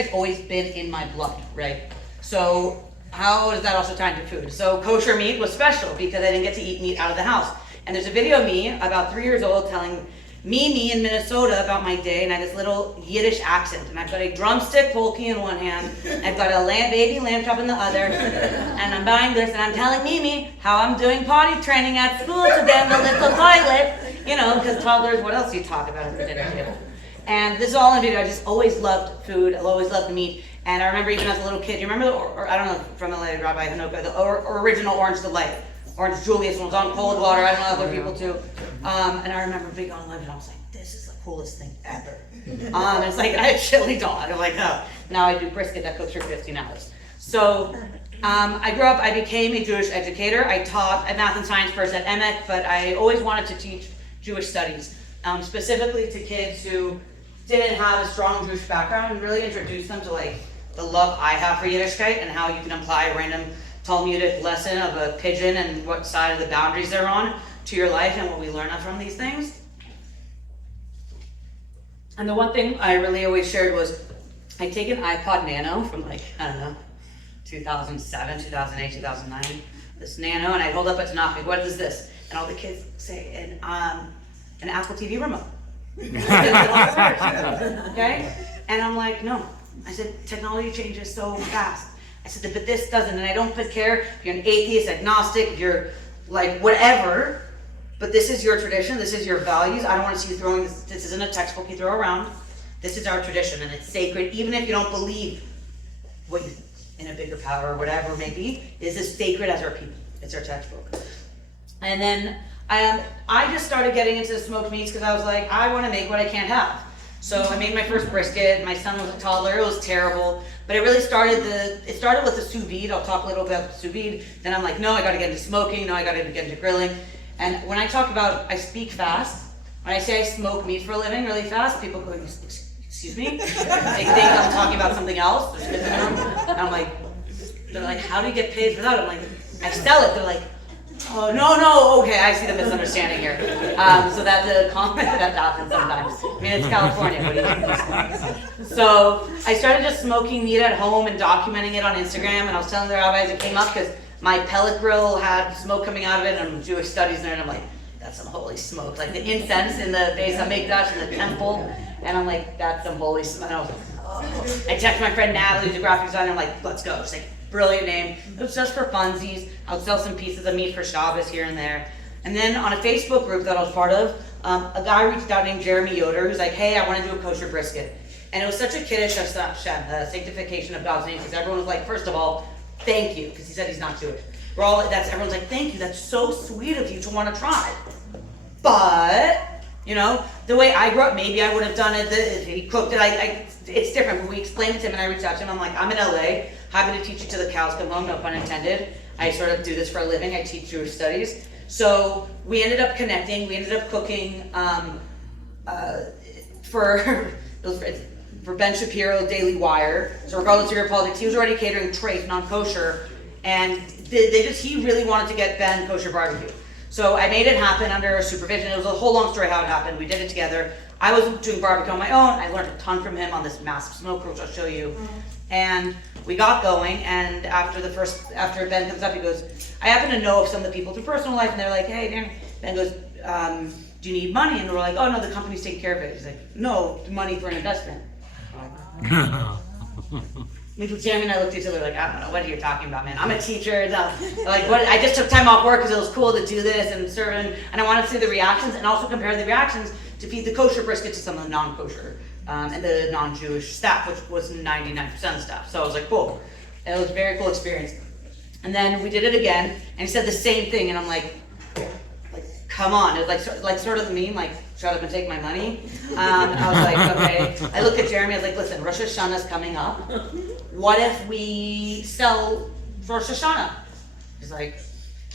Yiddishkeit's always been in my blood, right? So how is that also tied to food? So kosher meat was special because I didn't get to eat meat out of the house. And there's a video of me, about 3 years old, telling me in Minnesota about my day, and I have this little Yiddish accent, and I've got a drumstick polky in one hand, I've got a baby lamb chop in the other, and I'm buying this, and I'm telling Mimi how I'm doing potty training at school to them, the little toilet, you know, because toddlers, what else do you talk about at the dinner table? And this is all in video. I just always loved food, I always loved meat, and I remember even as a little kid, you remember, I don't know, from LA, Rabbi Hanoka, the original Orange Delight. Orange Julius one was on cold water, I don't know other people too. And I remember being on live and I was like, this is the coolest thing ever. It's like, I had chili dog. I'm like, oh, now I do brisket that cooks for 15 hours. So I grew up, I became a Jewish educator. I taught math and science first at EMEC, but I always wanted to teach Jewish studies, specifically to kids who didn't have a strong Jewish background, and really introduce them to like the love I have for Yiddishkeit and how you can apply a random Talmudic lesson of a pigeon and what side of the boundaries they're on to your life and what we learn from these things. And the one thing I really always shared was I'd take an iPod Nano from like, I don't know, 2007, 2008, 2009, this Nano, and I'd hold up a Tanakh, what is this? And all the kids say, an Apple TV remote. Okay? And I'm like, no. I said, technology changes so fast. I said, but this doesn't, and I don't care if you're an atheist, agnostic, if you're like whatever, but this is your tradition, this is your values. I don't want to see you throwing this. This isn't a textbook you throw around. This is our tradition, and it's sacred, even if you don't believe what you, in a bigger power or whatever it may be, is as sacred as our people. It's our textbook. And then I just started getting into the smoked meats because I was like, I want to make what I can't have. So I made my first brisket. My son was a toddler. It was terrible, but it really started with the sous vide. I'll talk a little bit about the sous vide. Then I'm like, no, I got to get into smoking. No, I got to get into grilling. And when I talk about, I speak fast. When I say I smoke meat for a living really fast, people go, excuse me? They think I'm talking about something else. And I'm like, they're like, how do you get paid for that? I'm like, I sell it. They're like, oh, no, okay, I see the misunderstanding here. So that's a comment that happens sometimes. I mean, it's California, what do you think? So I started just smoking meat at home and documenting it on Instagram, and I was telling the rabbis it came up because my pellet grill had smoke coming out of it, and Jewish studies there, and I'm like, that's some holy smoke. Like the incense in the Beis HaMikdash in the temple, and I'm like, that's some holy smoke. And I was like, oh. I texted my friend Natalie, who's a graphic designer, I'm like, let's go. She's like, brilliant name. It was just for funsies. I would sell some pieces of meat for Shabbos here and there. And then on a Facebook group that I was part of, a guy reached out named Jeremy Yoder, who's like, hey, I want to do a kosher brisket. And it was such a kiddush Hashem, the sanctification of God's name, because everyone was like, first of all, thank you, because he said he's not Jewish. Everyone's like, thank you, that's so sweet of you to want to try. But, you know, the way I grew up, maybe I would have done it, if he cooked it, it's different. But we explained it to him, and I reached out to him, I'm like, I'm in LA, happy to teach you till the cows come home, no pun intended. I sort of do this for a living, I teach Jewish studies. So we ended up connecting, we ended up cooking for Ben Shapiro, Daily Wire. So regardless of your politics, he was already catering treif, non-kosher, and he really wanted to get Ben kosher barbecue. So I made it happen under supervision. It was a whole long story how it happened. We did it together. I was doing barbecue on my own. I learned a ton from him on this massive smoker, which I'll show you. And we got going, and after Ben comes up, he goes, I happen to know of some of the people through personal life, and they're like, hey, Danny. Ben goes, do you need money? And we're like, oh no, the company's taking care of it. He's like, no, money for an investment. Jeremy and I looked at each other like, I don't know, what are you talking about, man? I'm a teacher. Like, what? I just took time off work because it was cool to do this and serve, and I wanted to see the reactions and also compare the reactions to feed the kosher brisket to some of the non-kosher and the non-Jewish staff, which was 99% of staff. So I was like, cool. And it was a very cool experience. And then we did it again, and he said the same thing, and I'm like, come on. It was like sort of the meme, like, shut up and take my money. I was like, okay. I looked at Jeremy, I was like, listen, Rosh Hashanah's coming up. What if we sell for Rosh Hashanah? He's like,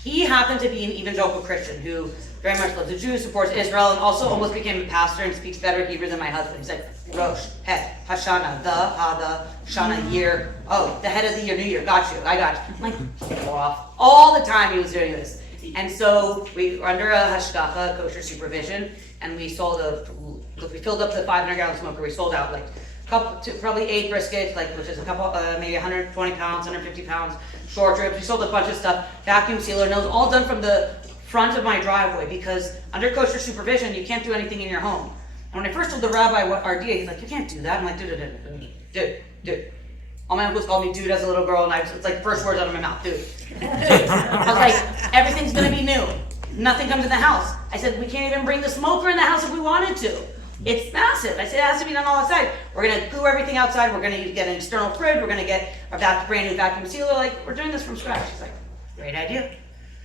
he happened to be an evangelical Christian who very much loves the Jews, supports Israel, and also almost became a pastor and speaks better Hebrew than my husband. He's like, Rosh, Het, Hashanah, the Shana, year. Oh, the head of the year, New Year, got you, I got you. I'm like, go off. All the time he was doing this. And so we were under a hashgacha, kosher supervision, and we filled up the 500-gallon smoker. We sold out like probably 8 briskets, like, which is a couple, maybe 120 pounds, 150 pounds, short ribs. We sold a bunch of stuff, vacuum sealer, and it was all done from the front of my driveway, because under kosher supervision, you can't do anything in your home. And when I first told the rabbi what our DA, he's like, you can't do that. I'm like, dude. All my uncles called me dude as a little girl, and it's like the first words out of my mouth, dude. I was like, everything's gonna be new. Nothing comes in the house. I said, we can't even bring the smoker in the house if we wanted to. It's massive. I said, it has to be done all outside. We're gonna glue everything outside. We're gonna get an external fridge. We're gonna get a brand new vacuum sealer. Like, we're doing this from scratch. She's like, great idea.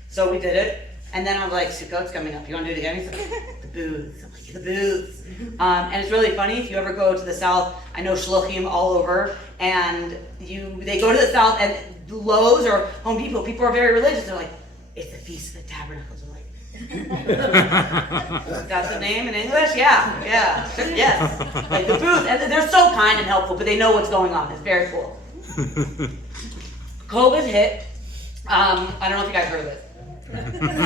So we did it. And then I was like, Sukkot's coming up. You wanna do it again? He's like, the booths. I'm like, the booths. And it's really funny, if you ever go to the South, I know shluchim all over, and they go to the South, and Lowe's or Home Depot, people are very religious. They're like, it's the Feast of the Tabernacles. I'm like, that's the name in English? Yeah, yes. Like the booth, and they're so kind and helpful, but they know what's going on. It's very cool. COVID hit. I don't know if you guys heard of it.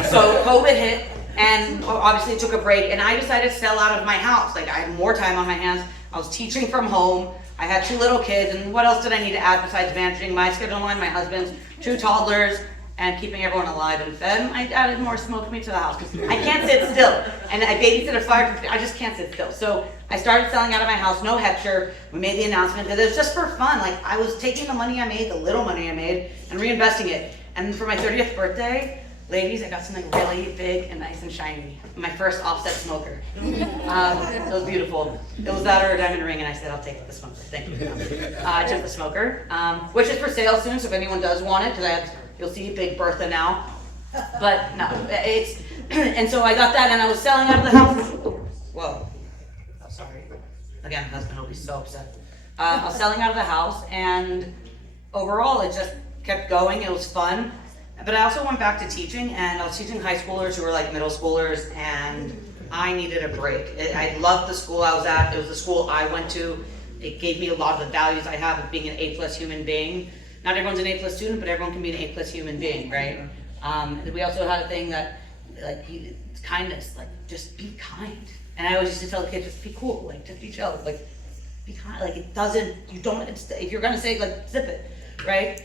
So COVID hit, and obviously took a break, and I decided to sell out of my house. Like, I had more time on my hands. I was teaching from home. I had 2 little kids, and what else did I need to add besides managing my schedule and my husband's 2 toddlers and keeping everyone alive and fed? I added more smoked meat to the house because I can't sit still. And I babysit a fire, I just can't sit still. So I started selling out of my house, no hechsher. We made the announcement because it was just for fun. Like, I was taking the money I made, the little money I made, and reinvesting it. And for my 30th birthday, ladies, I got something really big and nice and shiny. My first offset smoker. It was beautiful. It was that or a diamond ring, and I said, I'll take the smoker. Thank you. I took the smoker, which is for sale soon, so if anyone does want it, because you'll see Big Bertha now. But no, it's, and so I got that, and I was selling out of the house. Whoa. Oh, sorry. Again, husband will be so upset. I was selling out of the house, and overall, it just kept going. It was fun. But I also went back to teaching, and I was teaching high schoolers who were like middle schoolers, and I needed a break. I loved the school I was at. It was the school I went to. It gave me a lot of the values I have of being an A+ human being. Not everyone's an A+ student, but everyone can be an A+ human being, right? We also had a thing that, like, it's kindness, like, just be kind. And I always used to tell the kids, just be cool, like, just be chill, like, be kind. Like, it doesn't, you don't, if you're gonna say, like, zip it, right?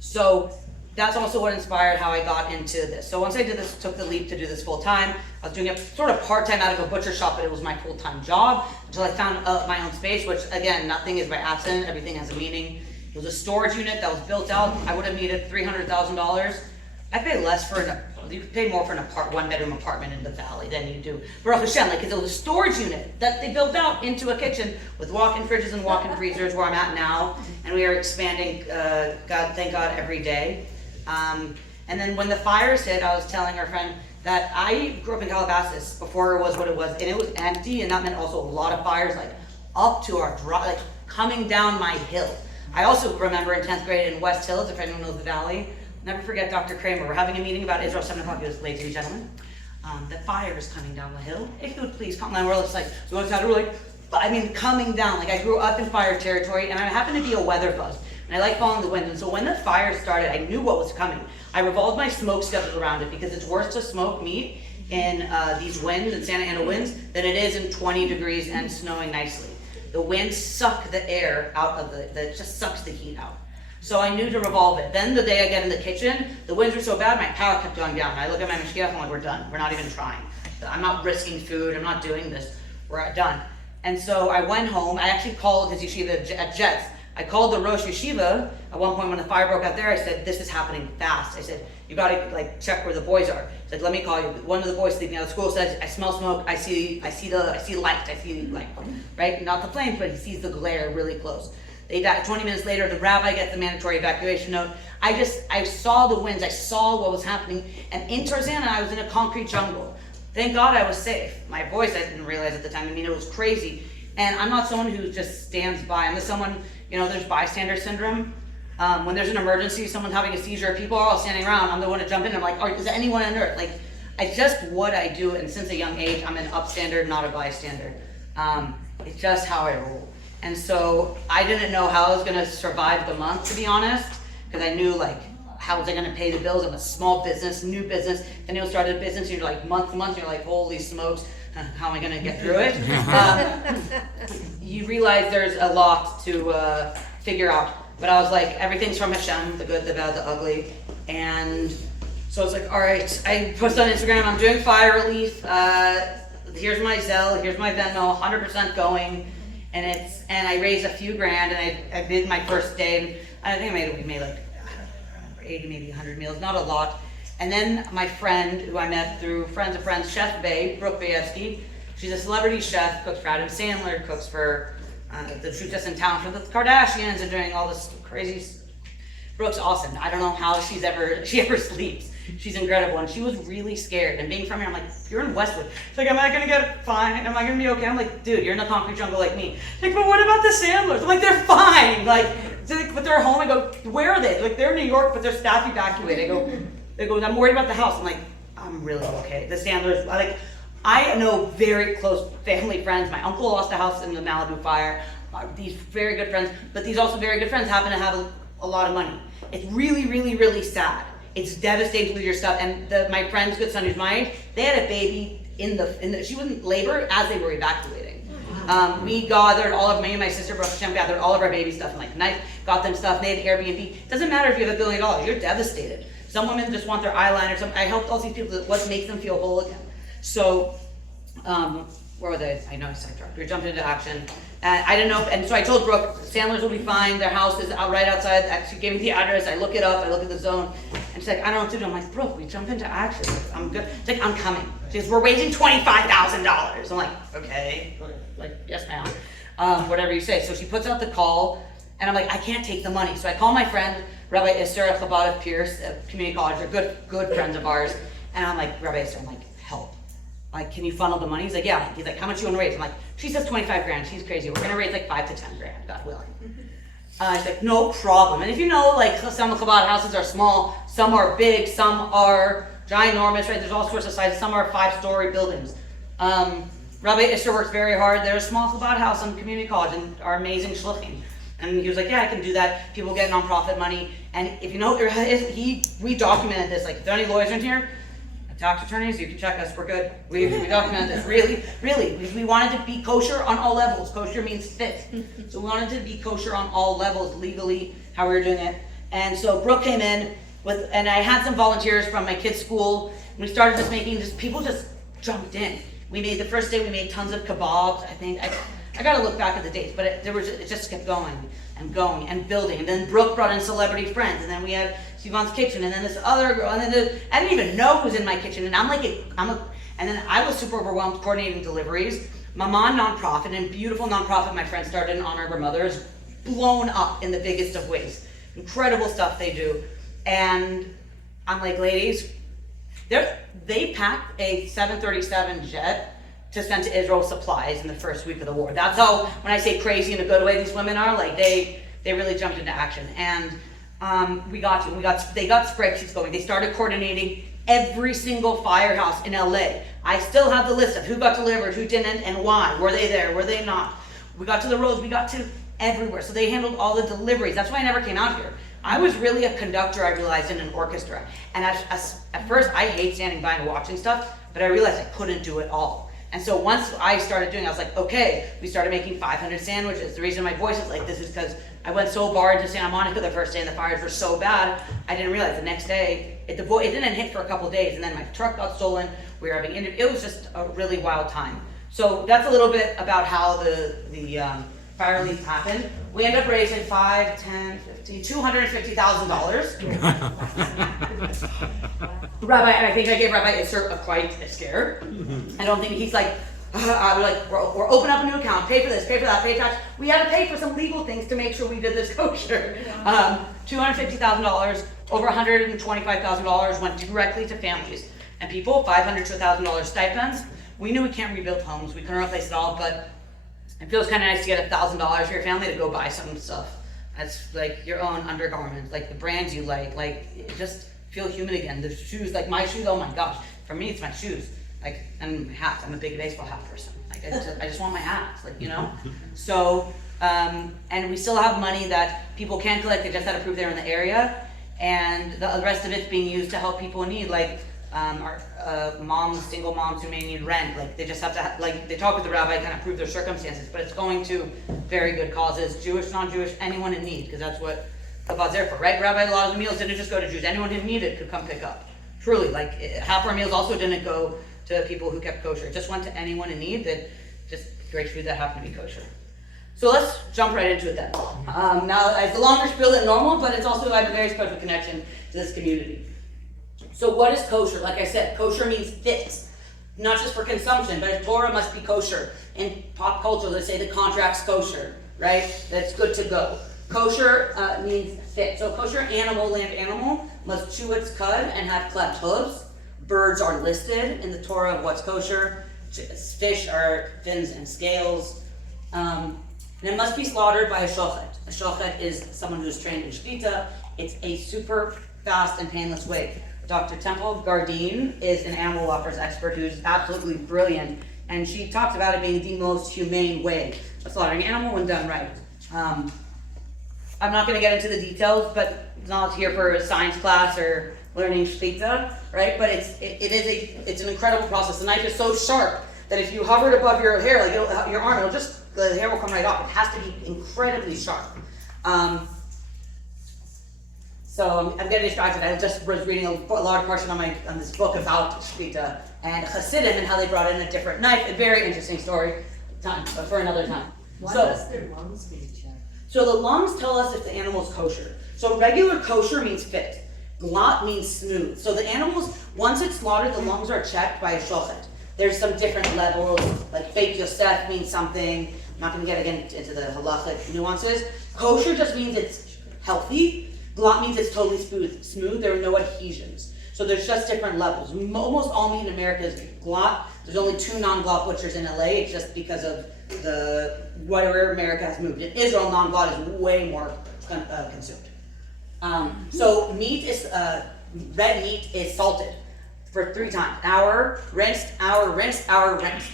So that's also what inspired how I got into this. So once I did this, took the leap to do this full time. I was doing it sort of part-time out of a butcher shop, but it was my full-time job until I found my own space, which again, nothing is by accident, everything has a meaning. It was a storage unit that was built out. I would have needed $300,000. I pay less for you pay more for an one-bedroom apartment in the valley than you do Baruch Hashem, like, it was a storage unit that they built out into a kitchen with walk-in fridges and walk-in freezers where I'm at now, and we are expanding, thank God, every day. And then when the fires hit, I was telling our friend that I grew up in Calabasas before it was what it was, and it was empty, and that meant also a lot of fires, like, up to our like, coming down my hill. I also remember in 10th grade in West Hills, if anyone knows the valley, never forget Dr. Kramer. We're having a meeting about Israel, 7 o'clock. He goes, ladies and gentlemen, the fire is coming down the hill. If you would please come. And we're just like, we went out, we're like, I mean, coming down. Like, I grew up in fire territory, and I happen to be a weather buzz. And I like following the wind. And so when the fire started, I knew what was coming. I revolved my smoke schedule around it because it's worse to smoke meat in these winds and Santa Ana winds than it is in 20 degrees and snowing nicely. The winds suck the air out of it just sucks the heat out. So I knew to revolve it. Then the day I get in the kitchen, the winds were so bad, my power kept going down. I look at my mashgiach, I'm like, we're done. We're not even trying. I'm not risking food. I'm not doing this. We're done. And so I went home. I actually called his yeshiva at Jets. I called the Rosh Yeshiva at one point when the fire broke out there. I said, this is happening fast. I said, you got to like check where the boys are. He said, let me call you. One of the boys sleeping out of school says, I smell smoke. I see light, right? Not the flames, but he sees the glare really close. They died. 20 minutes later, the rabbi gets the mandatory evacuation note. I saw the winds. I saw what was happening. And in Tarzana, I was in a concrete jungle. Thank God I was safe. My voice, I didn't realize at the time. I mean, it was crazy. And I'm not someone who just stands by. I'm just someone, there's bystander syndrome. When there's an emergency, someone's having a seizure, people are all standing around. I'm the one to jump in. I'm like, is there anyone on earth? Like, it's just what I do. And since a young age, I'm an upstander, not a bystander. It's just how I roll. And so I didn't know how I was going to survive the month, to be honest, because I knew, like, how was I going to pay the bills? I'm a small business, new business. Then you'll start a business, and you're like month to month, you're like, holy smokes. how am I gonna get through it? You realize there's a lot to figure out. But I was like, everything's from Hashem, the good, the bad, the ugly. And so I was like, all right, I posted on Instagram, I'm doing fire relief. Here's my Zelle, here's my Venmo, 100% going. And I raised a few grand, and I did my first day, and I think we made like, I don't remember, 80, maybe 100 meals, not a lot. And then my friend, who I met through friends of friends, Chef Bae, Brooke Bayevsky, she's a celebrity chef, cooks for Adam Sandler, cooks for the Truth Just in Town for the Kardashians, and doing all this crazy. Brooke's awesome. I don't know how she ever sleeps. She's incredible, and she was really scared. And being from here, I'm like, you're in Westwood. She's like, am I gonna get fine? Am I gonna be okay? I'm like, dude, you're in the concrete jungle like me. She's like, but what about the Sandlers? I'm like, they're fine. Like, but they're home. I go, where are they? Like, they're in New York, but their staff evacuated. They go, I'm worried about the house. I'm like, I'm really okay. The Sandlers, I know very close family friends. My uncle lost a house in the Malibu fire. These very good friends, but these also very good friends happen to have a lot of money. It's really, really, really sad. It's devastating to lose your stuff. And my friend's good son, who's my age, they had a baby she was in labor as they were evacuating. We gathered me and my sister, Baruch Hashem, gathered all of our baby stuff, and like nice, got them stuff, made Airbnb. Doesn't matter if you have $1 billion, you're devastated. Some women just want their eyeliner. I helped all these people, what makes them feel whole again. So, where was I? I know I sidetracked. We jumped into action. I didn't know, and so I told Brooke, Sandler's will be fine. Their house is right outside. She gave me the address. I look it up. I look at the zone. And she's like, I don't know what to do. I'm like, Brooke, we jump into action. I'm good. She's like, I'm coming. She goes, we're raising $25,000. I'm like, okay. Like, yes, ma'am. Whatever you say. So she puts out the call, and I'm like, I can't take the money. So I call my friend, Rabbi Esther at Chabad of Pierce, at community college. They're good friends of ours. And I'm like, Rabbi Esther, I'm like, help. Like, can you funnel the money? He's like, yeah. He's like, how much you want to raise? I'm like, she says 25 grand. She's crazy. We're going to raise like 5 to 10 grand, God willing. He's like, no problem. And if you know, like, some Chabad houses are small, some are big, some are ginormous, right? There's all sorts of sizes. Some are 5-story buildings. Rabbi Isher works very hard. There's a small Chabad house on community college and are amazing shluchim. And he was like, yeah, I can do that. People get nonprofit money. And if you know, we documented this. Like, if there are any lawyers in here, tax attorneys, you can check us, we're good. We documented this, really. We wanted to be kosher on all levels. Kosher means fit. So we wanted to be kosher on all levels, legally, how we were doing it. And so Brooke came in, and I had some volunteers from my kids' school, and we started people just jumped in. The first day we made tons of kebabs, I think. I gotta look back at the dates, but it just kept going and going and building. And then Brooke brought in celebrity friends, and then we had Sivan's kitchen, and then this other girl, and then I didn't even know who was in my kitchen, and and then I was super overwhelmed coordinating deliveries. Maman nonprofit, and beautiful nonprofit my friend started in honor of her mother, is blown up in the biggest of ways. Incredible stuff they do. And I'm like, ladies, they packed a 737 jet to send to Israel supplies in the first week of the war. That's how, when I say crazy in a good way, these women are, like, they really jumped into action. And they got spreadsheets going. They started coordinating every single firehouse in LA. I still have the list of who got delivered, who didn't, and why. Were they there? Were they not? We got to the roads. We got to everywhere. So they handled all the deliveries. That's why I never came out here. I was really a conductor, I realized, in an orchestra. And at first, I hate standing by and watching stuff, but I realized I couldn't do it all. And so once I started doing it, I was like, okay, we started making 500 sandwiches. The reason my voice is like this is because I went so far into Santa Monica the first day and the fires were so bad, I didn't realize the next day, it didn't hit for a couple of days, and then my truck got stolen. We were having it was just a really wild time. So that's a little bit about how the fire relief happened. We ended up raising $5, $10, $15, $250,000. Rabbi, and I think I gave Rabbi Isser quite a scare. I don't think he's like, we're open up a new account, pay for this, pay for that, pay tax. We had to pay for some legal things to make sure we did this kosher. $250,000, over $125,000 went directly to families and people, $500 to $1,000 stipends. We knew we can't rebuild homes, we couldn't replace it all, but it feels kind of nice to get $1,000 for your family to go buy some stuff. That's like your own undergarments, like the brands you like just feel human again. The shoes, like my shoes, oh my gosh. For me, it's my shoes. Like, and hats. I'm a big baseball hat person. Like, I just want my hats, like, you know? So, and we still have money that people can collect. They just had to prove they're in the area. And the rest of it's being used to help people in need. Like, moms, single moms who may need rent, like they just have to, like they talk with the rabbi, kind of prove their circumstances, but it's going to very good causes, Jewish, non-Jewish, anyone in need, because that's what Chabad's there for, right? Rabbi, a lot of the meals didn't just go to Jews, anyone who needed could come pick up. Truly, like half our meals also didn't go to people who kept kosher. It just went to anyone in need that just great food that happened to be kosher. So let's jump right into it then. Now, it's a longer spiel than normal, but it's also, I have a very special connection to this community. So what is kosher? Like I said, kosher means fit, not just for consumption, but Torah must be kosher. In pop culture, let's say the contract's kosher, right? That's good to go. Kosher means fit. So kosher animal, land animal, must chew its cud and have cleft hooves. Birds are listed in the Torah of what's kosher. Fish are fins and scales. And it must be slaughtered by a shochet. A shochet is someone who's trained in shkita. It's a super fast and painless way. Dr. Temple Gardine is an animal welfare expert who's absolutely brilliant, and she talks about it being the most humane way of slaughtering an animal when done right. I'm not going to get into the details, but it's not here for a science class or learning shkita, right? But it's an incredible process. The knife is so sharp that if you hover it above your hair, like your arm, the hair will come right off. It has to be incredibly sharp. So I'm getting distracted. I just was reading a large portion on this book about shkita and Hasidim and how they brought in a different knife. A very interesting story, for another time. Why does their lungs be checked? So the lungs tell us if the animal's kosher. So regular kosher means fit. Glatt means smooth. So the animals, once it's slaughtered, the lungs are checked by a shochet. There's some different levels, like Beit Yosef means something. I'm not going to get again into the halachic nuances. Kosher just means it's healthy. Glatt means it's totally smooth. There are no adhesions. So there's just different levels. Almost all meat in America is glatt. There's only 2 non-glatt butchers in LA. It's just because of where America has moved. In Israel, non-glatt is way more consumed. So meat is, red meat is salted for 3 times. Hour, rinsed, hour, rinsed, hour, rinsed.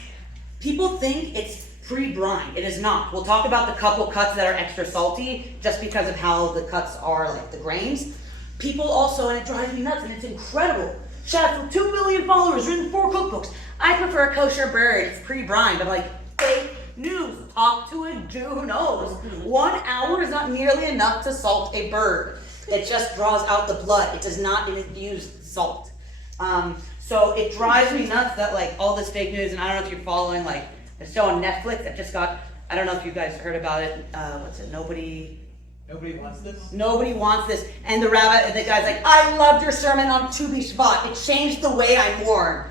People think it's pre-brine. It is not. We'll talk about the couple cuts that are extra salty just because of how the cuts are, like the grains. People also, and it drives me nuts, and it's incredible. Chef with 2 million followers, written 4 cookbooks. I prefer a kosher bird. It's pre-brine. But like, fake news. Talk to a Jew who knows. 1 hour is not nearly enough to salt a bird. It just draws out the blood. It does not infuse salt. So it drives me nuts that like all this fake news, and I don't know if you're following like a show on Netflix that just got, I don't know if you guys heard about it. What's it? Nobody wants this? Nobody wants this. And the guy's like, I loved your sermon on Tu B'Shvat. It changed the way I mourn.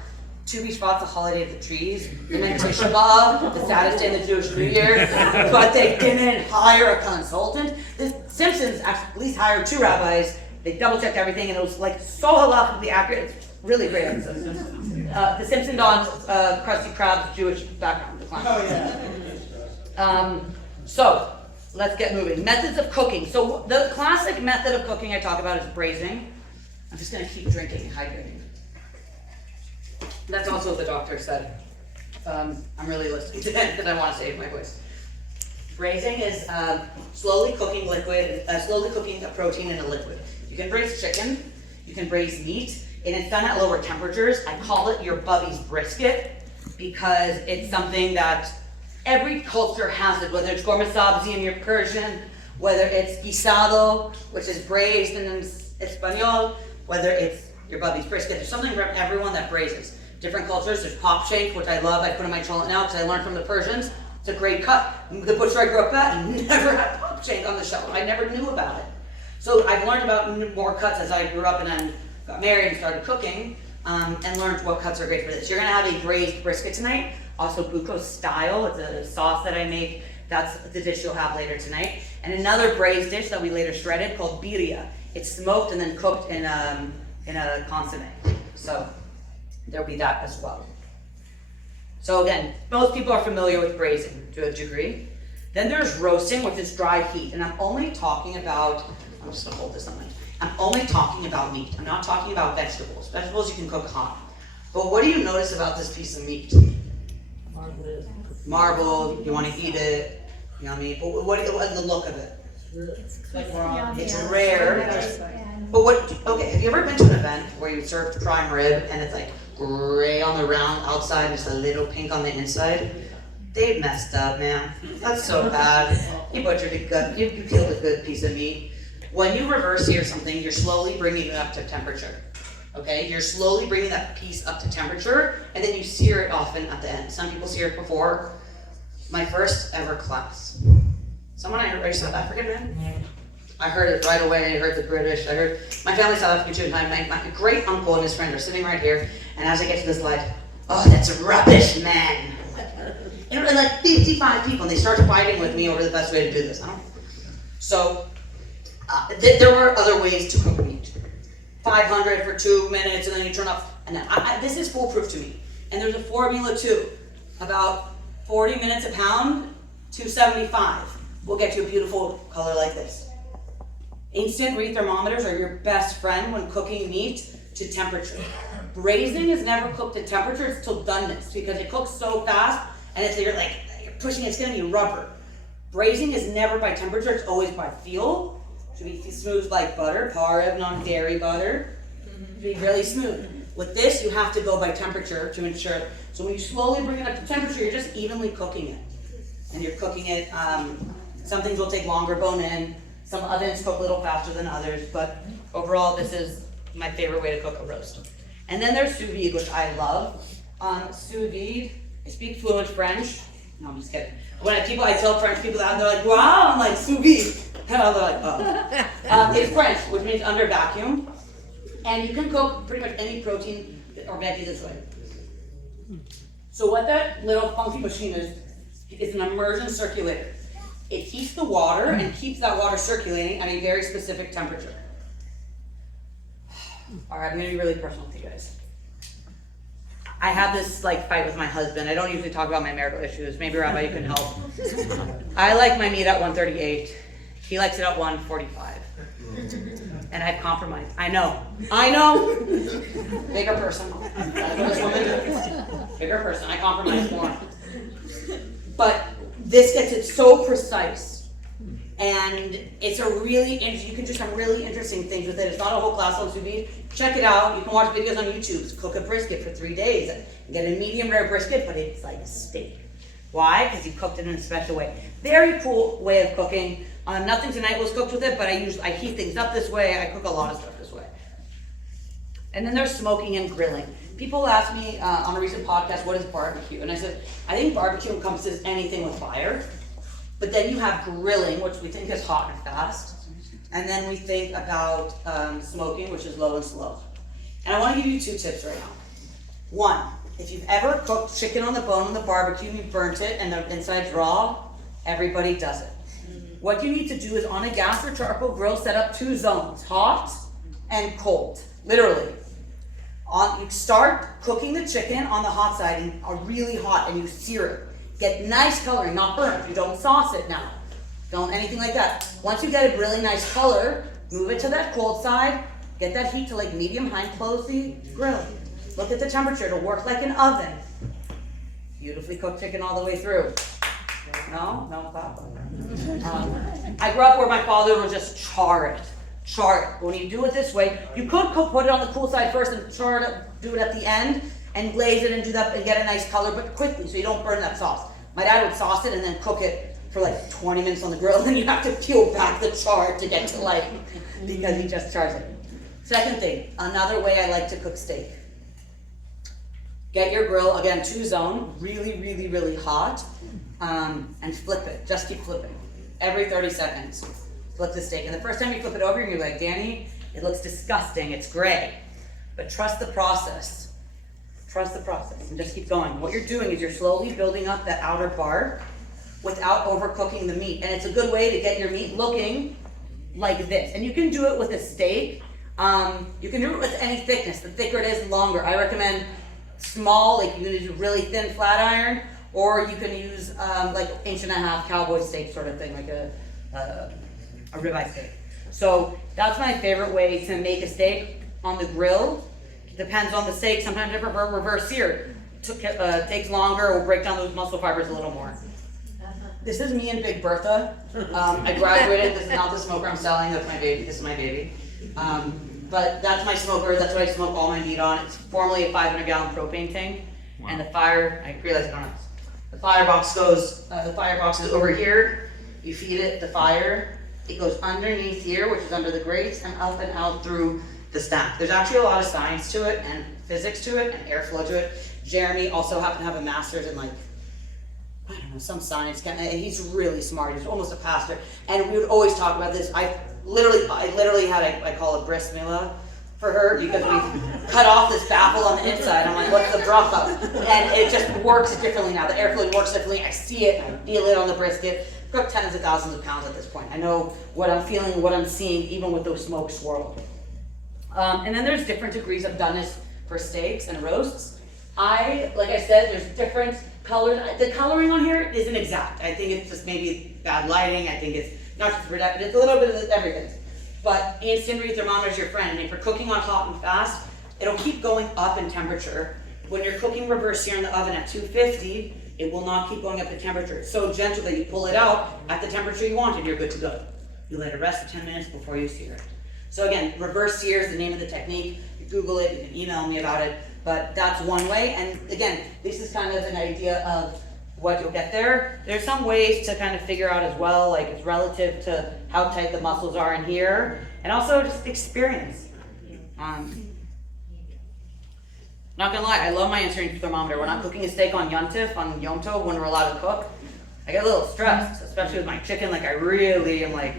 Tu B'Shvat's the holiday of the trees. They meant to say Shabbat, the saddest day in the Jewish New Year, but they didn't hire a consultant. The Simpsons actually at least hired 2 rabbis. They double-checked everything, and it was like so halakhically accurate. It's really great episode. The Simpsons on Krusty Krab's Jewish background. Oh yeah. So let's get moving. Methods of cooking. So the classic method of cooking I talk about is braising. I'm just going to keep drinking and hydrating. That's also what the doctor said. I'm really listening to that because I want to save my voice. Braising is slowly cooking a protein in a liquid. You can braise chicken, you can braise meat, and it's done at lower temperatures. I call it your Bubby's brisket because it's something that every culture has it, whether it's gourmet sabzi in your Persian, whether it's guisado, which is braised in Espanol, whether it's your Bubby's brisket. There's something from everyone that braises. Different cultures, there's pop shank, which I love. I put in my cholent now because I learned from the Persians. It's a great cut. The butcher I grew up at never had pop shank on the shelf. I never knew about it. So I've learned about more cuts as I grew up and then got married and started cooking and learned what cuts are great for this. You're gonna have a braised brisket tonight, also buco style. It's a sauce that I make. That's the dish you'll have later tonight. And another braised dish that we later shredded called birria. It's smoked and then cooked in a consomme. So there'll be that as well. So again, most people are familiar with braising to a degree. Then there's roasting, which is dry heat. And I'm only talking about, I'm just gonna hold this on my, I'm only talking about meat. I'm not talking about vegetables. Vegetables you can cook hot. But what do you notice about this piece of meat? Marble. Marbled, you wanna eat it, you know what I mean? But what the look of it? It's rare. But okay, have you ever been to an event where you serve prime rib and it's like gray on the round outside, just a little pink on the inside? They messed up, man. That's so bad. You butchered a good, you killed a good piece of meat. When you reverse sear something, you're slowly bringing it up to temperature. Okay, you're slowly bringing that piece up to temperature, and then you sear it often at the end. Some people sear it before. My first ever class. Someone I heard, South African man? I heard it right away. I heard the British. I heard my family's South African too. My great uncle and his friend are sitting right here. And as I get to this slide, oh, that's rubbish, man. You know, like 55 people, and they start fighting with me over the best way to do this. So there are other ways to cook meat. 500 for 2 minutes, and then you turn off. And then this is foolproof to me. And there's a formula too. About 40 minutes a pound, 275. We'll get you a beautiful color like this. Instant read thermometers are your best friend when cooking meat to temperature. Braising is never cooked at temperature, it's till doneness, because it cooks so fast and you're pushing, it's gonna be rubber. Braising is never by temperature, it's always by feel. Should be smooth like butter, parve, non-dairy butter. Should be really smooth. With this, you have to go by temperature to ensure. So when you slowly bring it up to temperature, you're just evenly cooking it. And you're cooking it, some things will take longer bone in, some ovens cook a little faster than others, but overall this is my favorite way to cook a roast. And then there's sous vide, which I love. Sous vide, I speak fluent French. No, I'm just kidding. When I tell French people that, they're like, wow, I'm like, sous vide. And they're like, oh. It's French, which means under vacuum. And you can cook pretty much any protein or veggie this way. So what that little funky machine is an immersion circulator. It heats the water and keeps that water circulating at a very specific temperature. All right, I'm gonna be really personal with you guys. I have this fight with my husband. I don't usually talk about my marital issues. Maybe Rabbi, you can help. I like my meat at 138. He likes it at 145. And I've compromised. I know. Bigger person. Bigger person. I compromise more. But this gets it so precise. And it's you can do some really interesting things with it. It's not a whole class on sous vide. Check it out. You can watch videos on YouTube. Cook a brisket for 3 days. Get a medium rare brisket, but it's like a steak. Why? Because you cooked it in a special way. Very cool way of cooking. Nothing tonight was cooked with it, but I heat things up this way. I cook a lot of stuff this way. And then there's smoking and grilling. People ask me on a recent podcast, what is barbecue? And I said, I think barbecue encompasses anything with fire. But then you have grilling, which we think is hot and fast. And then we think about smoking, which is low and slow. And I want to give you 2 tips right now. 1, if you've ever cooked chicken on the bone on the barbecue, you burnt it and the inside's raw, everybody does it. What you need to do is on a gas or charcoal grill, set up 2 zones, hot and cold, literally. You start cooking the chicken on the hot side and are really hot and you sear it. Get nice coloring, not burnt. You don't sauce it now. Don't anything like that. Once you get a really nice color, move it to that cold side, get that heat to medium high, close the grill. Look at the temperature, it'll work like an oven. Beautifully cooked chicken all the way through. No, clap. I grew up where my father would just char it. When you do it this way, you could put it on the cool side first and char it, do it at the end, and glaze it and do that and get a nice color, but quickly so you don't burn that sauce. My dad would sauce it and then cook it for 20 minutes on the grill, and then you have to peel back the char to get to because he just chars it. Second thing, another way I like to cook steak. Get your grill, again, 2 zone, really, really, really hot, and flip it. Just keep flipping. Every 30 seconds, flip the steak. And the first time you flip it over, you're like, Danny, it looks disgusting, it's gray. But trust the process. Trust the process and just keep going. What you're doing is you're slowly building up that outer bark without overcooking the meat. And it's a good way to get your meat looking like this. And you can do it with a steak. You can do it with any thickness. The thicker it is, the longer. I recommend small, you can do really thin flat iron, or you can use 1.5 inch cowboy steak sort of thing, like a ribeye steak. So that's my favorite way to make a steak on the grill. Depends on the steak. Sometimes I prefer reverse seared. Takes longer, will break down those muscle fibers a little more. this is me and Big Bertha. I graduated, this is not the smoker I'm selling, that's my baby, this is my baby. But that's my smoker, that's what I smoke all my meat on. It's formerly a 500-gallon propane tank. Wow. And the fire, I realize I don't know. The firebox is over here. You feed it the fire. It goes underneath here, which is under the grates, and up and out through the stack. There's actually a lot of science to it, and physics to it, and airflow to it. Jeremy also happened to have a master's in like, I don't know, some science, and he's really smart. He's almost a pastor. And we would always talk about this. I literally had I call it bris milah for her because we cut off this baffle on the inside. I'm like, what's the bracha? And it just works differently now. The airflow works differently. I see it, I feel it on the brisket. I've cooked tens of thousands of pounds at this point. I know what I'm feeling, what I'm seeing, even with those smoke swirl. And then there's different degrees of doneness for steaks and roasts. Like I said, there's different colors. The coloring on here isn't exact. I think it's just maybe bad lighting. I think it's not just reductive, it's a little bit of everything. But instant thermometer is your friend. And if you're cooking on hot and fast, it'll keep going up in temperature. When you're cooking reverse sear in the oven at 250, it will not keep going up in temperature. It's so gentle that you pull it out at the temperature you want and you're good to go. You let it rest for 10 minutes before you sear it. So again, reverse sear is the name of the technique. You Google it, you can email me about it, but that's one way. And again, this is kind of an idea of what you'll get there. There's some ways to kind of figure out as well, like it's relative to how tight the muscles are in here, and also just experience. Not gonna lie, I love my instant thermometer. When I'm cooking a steak on Yom Tov, when we're allowed to cook, I get a little stressed, especially with my chicken. Like I really am like,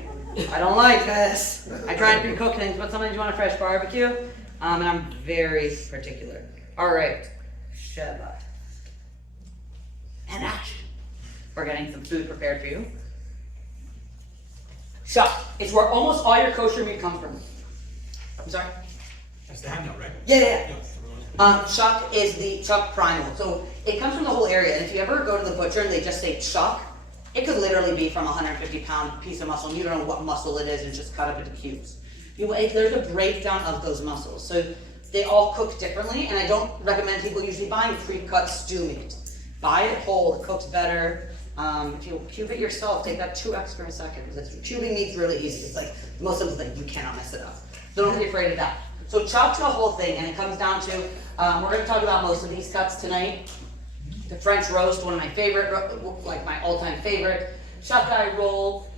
I don't like this. I try and pre-cook things, but sometimes you want a fresh barbecue, and I'm very particular. All right, Shabbat. And Ash, we're getting some food prepared for you. Shuck is where almost all your kosher meat comes from. I'm sorry? That's the handout, right? Yeah. Chuck is the chuck primal. So it comes from the whole area. And if you ever go to the butcher and they just say chuck, it could literally be from a 150-pound piece of muscle. And you don't know what muscle it is, and it's just cut up into cubes. There's a breakdown of those muscles. So they all cook differently, and I don't recommend people usually buying pre-cut stew meat. Buy it whole, it cooks better. If you cube it yourself, take that 2 extra seconds. Cubing meat's really easy. It's like the most simple thing, you cannot mess it up. So don't be afraid of that. So chop the whole thing, and it comes down to, we're gonna talk about most of these cuts tonight. The French roast, one of my favorite, like my all-time favorite. Shakai roll,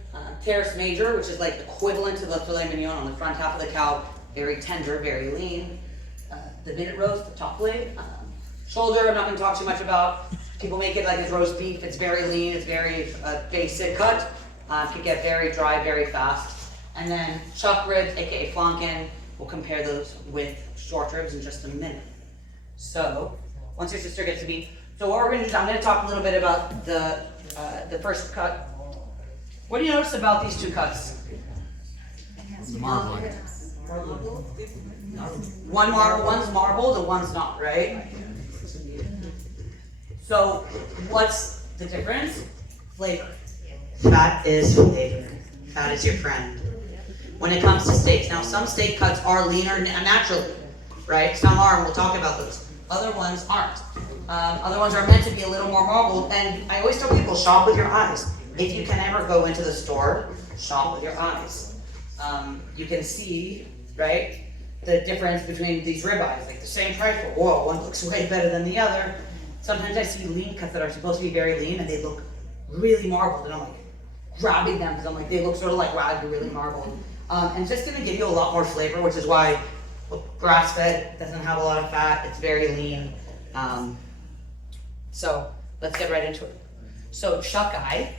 terrace major, which is like equivalent to the filet mignon on the front half of the cow. Very tender, very lean. The minute roast, the top leg. Shoulder, I'm not gonna talk too much about. People make it like it's roast beef. It's very lean, it's very basic cut. It can get very dry very fast. And then chuck ribs, aka flanken. We'll compare those with short ribs in just a minute. So, once your sister gets to be, so what we're gonna do is I'm gonna talk a little bit about the first cut. What do you notice about these 2 cuts? Marbling. One's marbled and one's not, right? So, what's the difference? Flavor. Fat is flavor. Fat is your friend. When it comes to steaks, now some steak cuts are leaner naturally, right? Some are, and we'll talk about those. Other ones aren't. Other ones are meant to be a little more marbled, and I always tell people, shop with your eyes. If you can ever go into the store, shop with your eyes. You can see, right, the difference between these ribeyes, like the same price, but whoa, one looks way better than the other. Sometimes I see lean cuts that are supposed to be very lean, and they look really marbled, and I'm like grabbing them because I'm like, they look sort of like wow, they're really marbled. And it's just gonna give you a lot more flavor, which is why grass-fed doesn't have a lot of fat, it's very lean. So let's get right into it. So chuck eye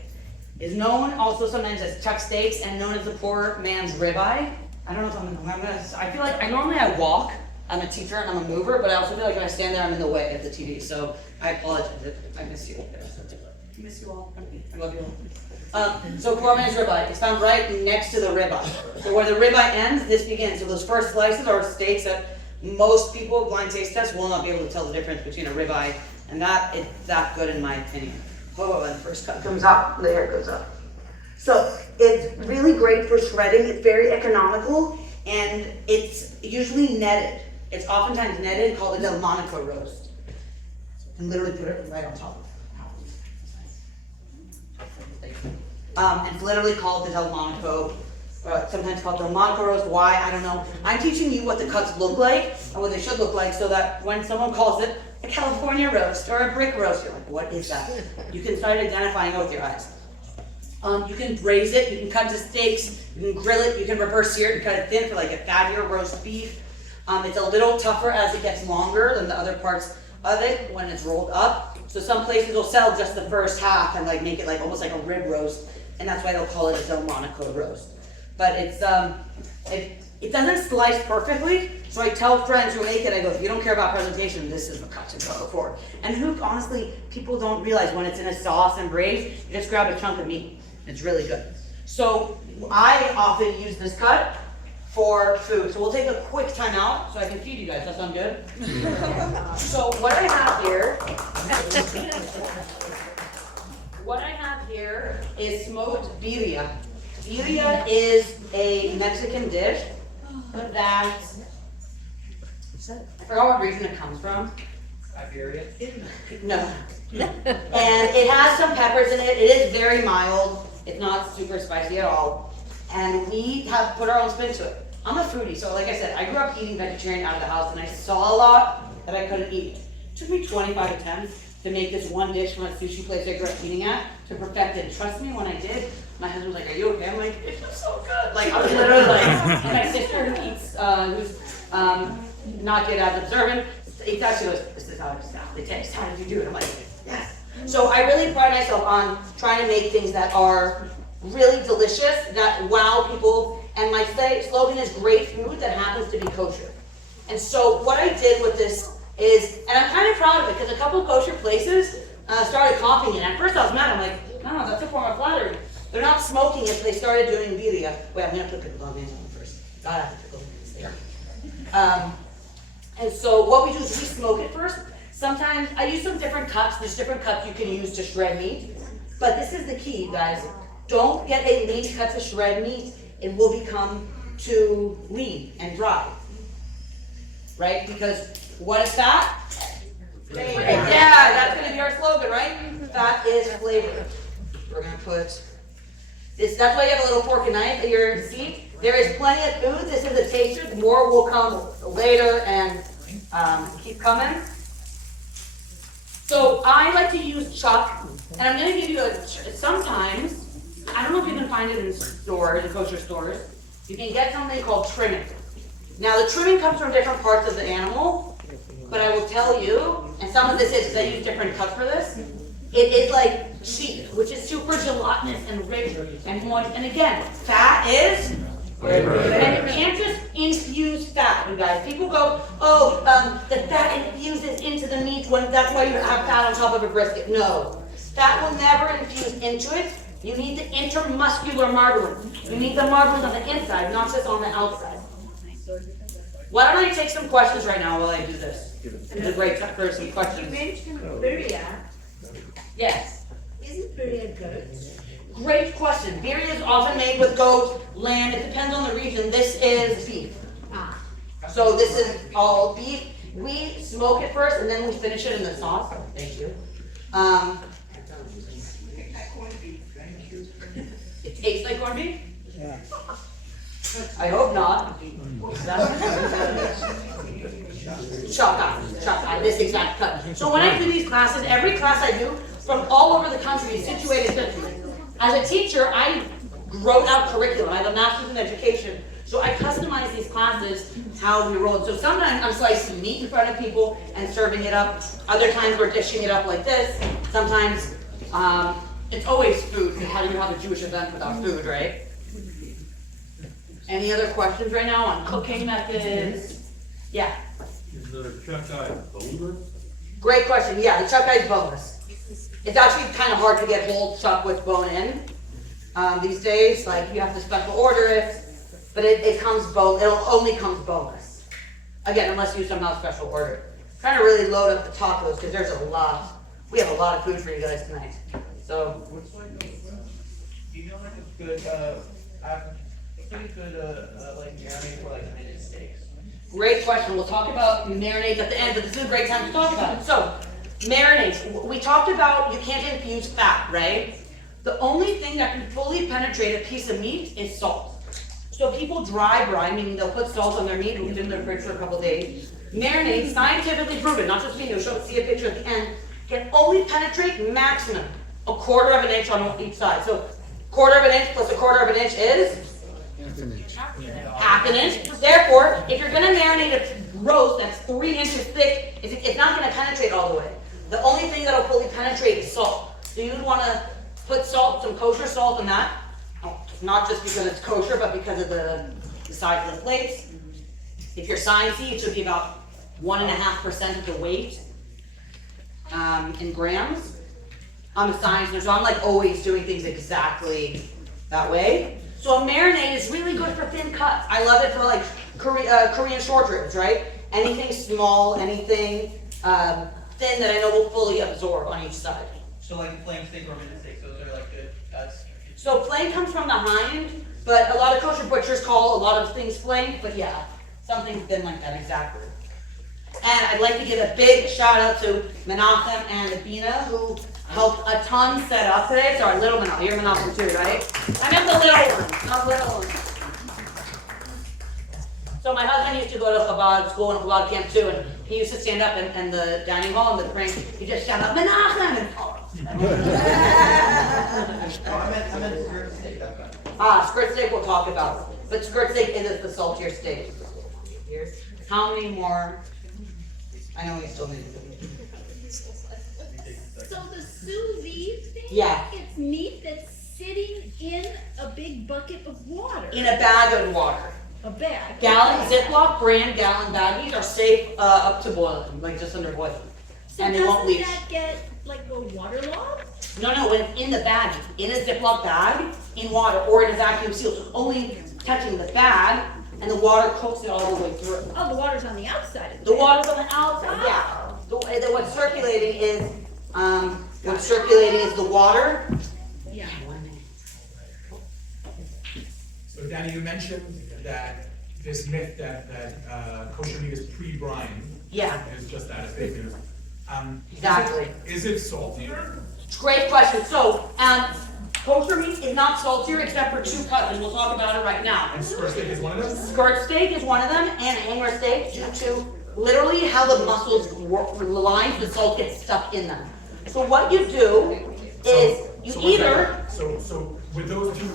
is known also sometimes as chuck steaks and known as the poor man's ribeye. I don't know if I feel like normally I walk, I'm a teacher and I'm a mover, but I also feel like when I stand there, I'm in the way of the TV. So I apologize if I miss you. I miss you all. I love you all. So poor man's ribeye. It's found right next to the ribeye. So where the ribeye ends, this begins. So those first slices are steaks that most people, blind taste tests, will not be able to tell the difference between a ribeye and that. It's that good in my opinion. Oh, and the first cut comes up, the hair goes up. So it's really great for shredding. It's very economical, and it's usually netted. It's oftentimes netted, called a Delmonico roast. And literally put it right on top of it. And it's literally called the Delmonico, sometimes called Delmonico roast. Why? I don't know. I'm teaching you what the cuts look like and what they should look like so that when someone calls it a California roast or a brick roast, you're like, what is that? You can start identifying it with your eyes. You can braise it, you can cut it to steaks, you can grill it, you can reverse sear it and cut it thin for like a fattier roast beef. It's a little tougher as it gets longer than the other parts of it when it's rolled up. So some places will sell just the first half and like make it like almost like a rib roast, and that's why they'll call it a Delmonico roast. But it's it doesn't slice perfectly, so I tell friends who make it, I go, if you don't care about presentation, this is the cut to go for. And who, honestly, people don't realize when it's in a sauce and braised, you just grab a chunk of meat. It's really good. So I often use this cut for food. So we'll take a quick time out so I can feed you guys. That sound good? So what I have here is smoked birria. Birria is a Mexican dish that, I forgot what region it comes from. Iberia. No. And it has some peppers in it. It is very mild. It's not super spicy at all. And we have put our own spin to it. I'm a foodie, so like I said, I grew up eating vegetarian out of the house, and I saw a lot that I couldn't eat. It took me 25 attempts to make this one dish from a sushi place I grew up eating at to perfect it. Trust me, when I did, my husband was like, are you okay? I'm like, it feels so good. Like, I was literally like, and my sister who eats, who's not yet as observant, it actually goes, this is how it tastes. How did you do it? I'm like, yes. So I really pride myself on trying to make things that are really delicious, that wow people, and my slogan is great food that happens to be kosher. And so what I did with this is, and I'm kind of proud of it, because a couple kosher places started copying it. At first I was mad, I'm like, no, that's a form of flattery. They're not smoking it, they started doing birria. Wait, I'm gonna put pickle on first. Gotta have pickle there. And so what we do is we smoke it first. Sometimes I use some different cuts. There's different cuts you can use to shred meat. But this is the key, guys. Don't get a lean cut to shred meat. It will become too lean and dry. Right? Because what is fat? Flavor. Yeah, that's going to be our slogan, right? Fat is flavor. We're going to put this. That's why you have a little fork and knife at your seat. There is plenty of food. This is a taster. More will come later and keep coming. So I like to use chuck, and I'm going to give you sometimes, I don't know if you can find it in stores, in kosher stores, you can get something called trimming. Now the trimming comes from different parts of the animal, but I will tell you, and some of this is, because I use different cuts for this, it is like sheep, which is super gelatinous and rich and moist, and again, fat is flavor. And you can't just infuse fat, you guys. People go, oh, the fat infuses into the meat when that's why you have fat on top of a brisket. No, fat will never infuse into it. You need the intermuscular marbling. You need the marbling on the inside, not just on the outside. Why don't I take some questions right now while I do this? It's a great time for some questions. You mentioned birria. Yes. Isn't birria goat? Great question. Birria is often made with goat, lamb. It depends on the region. This is beef. So this is all beef. We smoke it first and then we finish it in the sauce. Thank you. It tastes like corned beef? Yeah. I hope not. Chuck, this exact cut. So when I do these classes, every class I do from all over the country is situated differently. As a teacher, I wrote out curriculum. I have a master's in education. So I customize these classes how we roll. So sometimes I'm slicing meat in front of people and serving it up. Other times we're dishing it up like this. Sometimes it's always food. How do you have a Jewish event without food, right? Any other questions right now on cooking methods? Yeah. Is the chuck eye boneless? Great question. Yeah, the chuck eye is boneless. It's actually kind of hard to get whole chuck with bone in these days. Like you have to special order it, but it comes bone. It'll only comes boneless. Again, unless you somehow special order it. Trying to really load up the tacos because there's a lot. We have a lot of food for you guys tonight. So. Do you know like a good, pretty good like marinade for like minute steaks? Great question. We'll talk about marinades at the end, but this is a great time to talk about it. So, marinades. We talked about you can't infuse fat, right? The only thing that can fully penetrate a piece of meat is salt. So people dry brine, meaning they'll put salt on their meat, leave it in their fridge for a couple of days. Marinade, scientifically proven, not just me, you'll see a picture at the end, can only penetrate maximum a quarter of an inch on each side. So quarter of an inch plus a quarter of an inch is half an inch. Therefore, if you're gonna marinate a roast that's 3 inches thick, it's not gonna penetrate all the way. The only thing that'll fully penetrate is salt. So you'd wanna put salt, some kosher salt in that. Not just because it's kosher, but because of the size of the plates. If you're sciencey, it should be about 1.5% of the weight in grams. I'm a science nerd, so I'm like always doing things exactly that way. So a marinade is really good for thin cuts. I love it for like Korean short ribs, right? Anything small, anything thin that I know will fully absorb on each side. So like plain steak or minute steak, those are like good cuts. So flank comes from the hind, but a lot of kosher butchers call a lot of things flank, but yeah, something thin like that, exactly. And I'd like to give a big shout out to Menachem and Abina, who helped a ton set up today. Sorry, little Menachem, you're Menachem too, right? I meant the little one, not little one. So my husband used to go to Chabad school and Chabad camp too, and he used to stand up in the dining hall and the prank, he just shout out, Menachem! And, I meant skirt steak, that's fine. Skirt steak we'll talk about, but skirt steak is the saltier steak. How many more? I know we still need to. So the sous vide thing? Yeah. It's meat that's sitting in a big bucket of water. In a bag of water. A bag. Gallon, Ziploc brand gallon baggies are safe up to boiling, like just under boiling. So And they won't doesn't leach. that get like a waterlogged? No, when it's in the bag, in a Ziploc bag, in water, or in a vacuum seal, so only touching the bag, and the water cooks it all the way through. Oh, the water's on the outside of the The bag. water's on the outside, yeah. What's circulating is the water. Yeah. So Danny, you mentioned that this myth that kosher meat is pre-brine. Yeah. Is just that, it's fake news. Exactly. Is it saltier? Great question. So, kosher meat is not saltier except for 2 cuts, and we'll talk about it right now. And skirt steak is one of them? Skirt steak is one of them, and hanger steak due to literally how the muscles line, the salt gets stuck in them. So what you do is you either So with those two,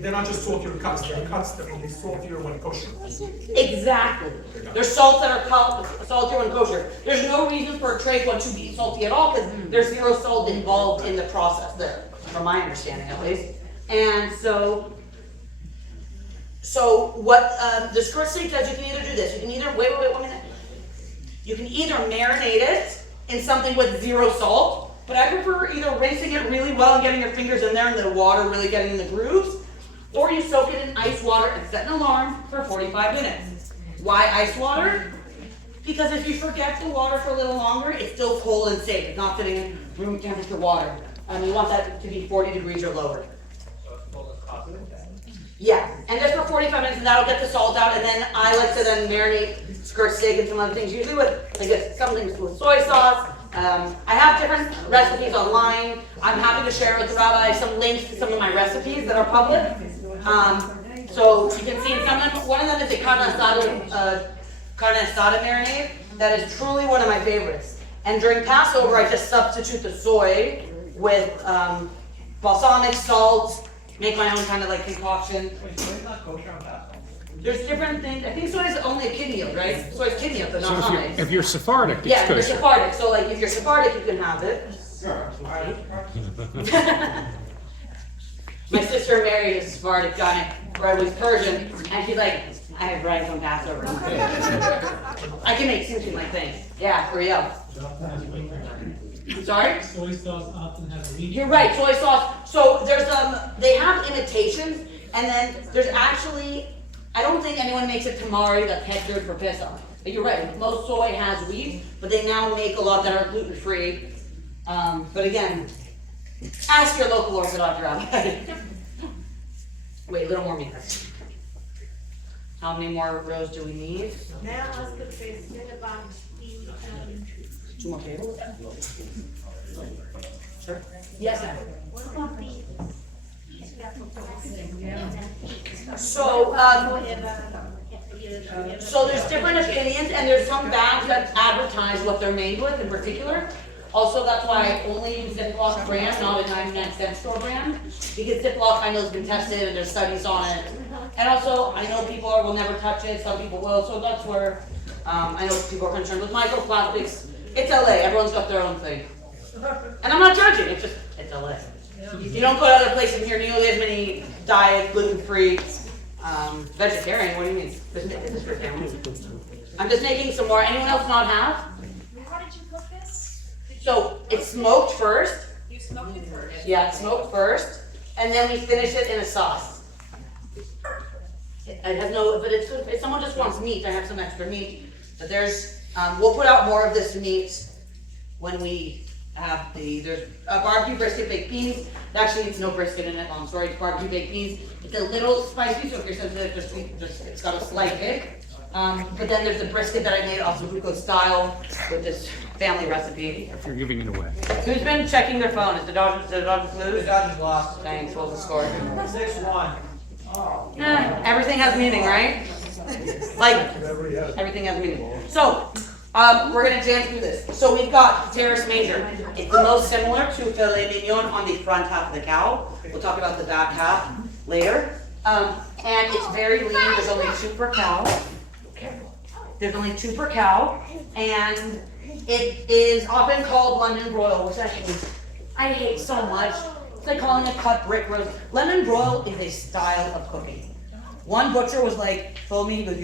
they're not just saltier cuts, they're cuts that will be saltier when kosher. exactly. There's salts that are saltier when kosher. There's no reason for a trade one to be salty at all because there's 0 salt involved in the process there, from my understanding at least. And so what the skirt steak does, you can either do this. You can either wait 1 minute. You can either marinate it in something with 0 salt, but I prefer either rinsing it really well and getting your fingers in there and the water really getting in the grooves, or you soak it in ice water and set an alarm for 45 minutes. Why ice water? Because if you forget the water for a little longer, it's still cold and safe. It's not sitting in room temperature water. You want that to be 40 degrees or lower. So it's called a coffee with that. Yeah, and just for 45 minutes, and that'll get the salt out, and then I like to then marinate skirt steak and some other things, usually with, something with soy sauce. I have different recipes online. I'm happy to share with the rabbi some links to some of my recipes that are public. So you can see in some of them, one of them is a carne asada marinade that is truly one of my favorites. And during Passover, I just substitute the soy with balsamic salt, make my own kind of like concoction. Wait, so it's not kosher on Passover? There's different things. I think soy is only a kidney, right? Soy is kidney, but not So hummus. if you're Sephardic, it's Yeah, if you're kosher. Sephardic. So like if you're Sephardic, you can have it. Sure. My sister married a Sephardic guy, or I was Persian, and she's like, I have rice on Passover. I'm like, I can make something like things. Yeah, for real. Sorry? Soy sauce often has wheat. You're right, soy sauce. So there's they have imitations, and then there's actually, I don't think anyone makes a tamari that's head for Pesach. But you're right, most soy has wheat, but they now make a lot that are gluten-free. But again, ask your local Orthodox rabbi. Wait, a little more meat. How many more rows do we need? May I ask a question about the 2 more tables? Sure. Yes, ma'am. What about the? So, so there's different opinions, and there's some bags that advertise what they're made with in particular. Also, that's why I only use Ziploc brand, not a 99-cent store brand, because Ziploc I know has been tested and there's studies on it. And also, I know people will never touch it, some people will, so that's where, I know people are concerned with microplastics. It's LA, everyone's got their own thing. And I'm not judging, it's just, it's LA. You don't go to other places here, New York, there's many diet, gluten-free, vegetarian, what do you mean? This is for family. I'm just making some more, anyone else not have? How did you cook this? So, it's smoked first. You smoked it first. Yeah, it's smoked first, and then we finish it in a sauce. It has no, but it's good, if someone just wants meat, I have some extra meat. But there's, we'll put out more of this meat when we have there's a barbecue brisket baked beans. Actually, it's no brisket in it, I'm sorry, it's barbecue baked beans. It's a little spicy, so if you're sensitive to sweet, it's got a slight kick. But then there's the brisket that I made off Buco style with this family recipe. If you're giving it away. Who's been checking their phone? Is the Dodgers The lose? Dodgers lost. Thanks, what's the score? 6-1. Everything has meaning, right? Like, everything has meaning. So, we're gonna jam through this. So we've got Terrace Major. It's the most similar to filet mignon on the front half of the cow. We'll talk about the back half later. And it's very lean, there's only 2 per cow. There's only 2 per cow. And it is often called London broil, which I hate so much. It's like calling it cut brick roast. Lemon broil is a style of cooking. One butcher was like, told me, he goes,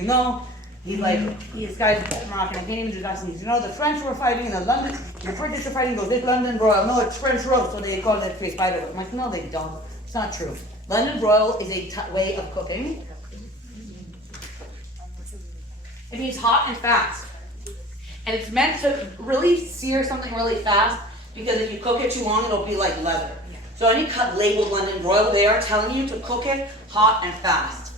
this guy's Moroccan, I can't even do that. He said, the French were fighting in the London, the British are fighting, goes, it's London broil. No, it's French roast, so they call it fish fighter. I'm like, no, they don't. It's not true. London broil is a way of cooking. It means hot and fast. And it's meant to really sear something really fast, because if you cook it too long, it'll be like leather. So any cut labeled London broil, they are telling you to cook it hot and fast.